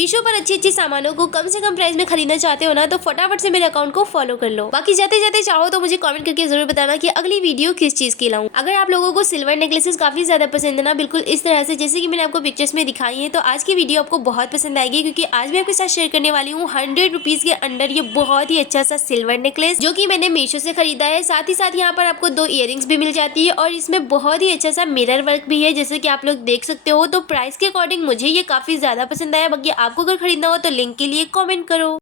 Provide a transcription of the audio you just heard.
मीशो पर अच्छी सामानों को कम से कम प्राइस में खरीदना चाहते हो ना, तो फटाफट से मेरे अकाउंट को फॉलो कर लो। बाकी जाते जाते चाहो तो मुझे कमेंट करके जरूर बताना कि अगली वीडियो किस चीज की लाऊं। अगर आप लोगों को सिल्वर नेकलेसेस काफी ज्यादा पसंद है ना, बिल्कुल इस तरह से जैसे कि मैंने आपको पिक्चर्स में दिखाई है, तो आज की वीडियो आपको बहुत पसंद आएगी, क्योंकि आज मैं आपके साथ शेयर करने वाली हूँ 100 रुपीज के अंदर ये बहुत ही अच्छा सा सिल्वर नेकलेस, जो कि मैंने मीशो से खरीदा है। साथ ही साथ यहाँ पर आपको 2 इयररिंग्स भी मिल जाती है और इसमें बहुत ही अच्छा सा मिरर वर्क भी है, जैसे कि आप लोग देख सकते हो। तो प्राइस के अकॉर्डिंग मुझे ये काफी ज्यादा पसंद आया। बाकी आपको अगर खरीदना हो तो लिंक के लिए कमेंट करो।